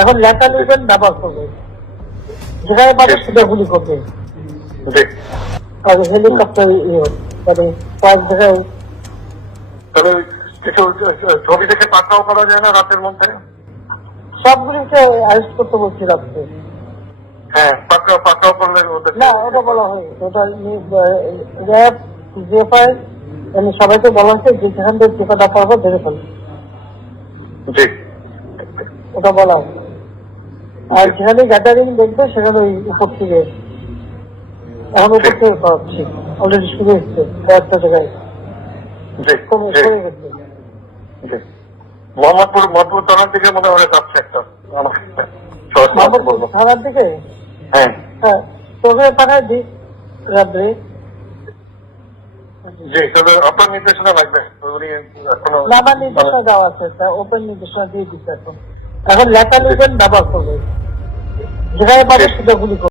এখন লেখা লিখবেন ব্যবহার করবে যেখানে পাবে সেটা গুলি করবে। আর হেলিকপ্টার ইয়ে মানে কয়েক জায়গায় তবে কিছু ছবি দেখে পাকড়াও করা যায় না রাতের মধ্যে? সবগুলিকে অ্যারেস্ট করতে বলছি রাখতে হ্যাঁ করলে না ওটা বলা হয়নি। ওটা র্যাব জেফআই মানে সবাইকে বলা হচ্ছে যে যেখান থেকে টিকাটা পারব ধরে ফেলবে। ওটা বলা হয় আর যেখানে গ্যাদারিং দেখবে সেখানে ওই উপর থেকে এখন উপর থেকে করাচ্ছি অলরেডি শুরু হচ্ছে কয়েকটা জায়গায়। মোহাম্মদপুর থানার দিকে মনে হয় যাচ্ছে একটা। থানার দিকে? হ্যাঁ। হ্যাঁ তোকে পাঠায় দিই রাত্রে। জি তবে আপনার নির্দেশনা লাগবে। না আমার নির্দেশনা দেওয়া আছে ওপেন নির্দেশনা দিয়ে দিচ্ছে এখন। এখন লেখা লিখবেন ব্যবহার করবে যেখানে পারে সেটা গুলি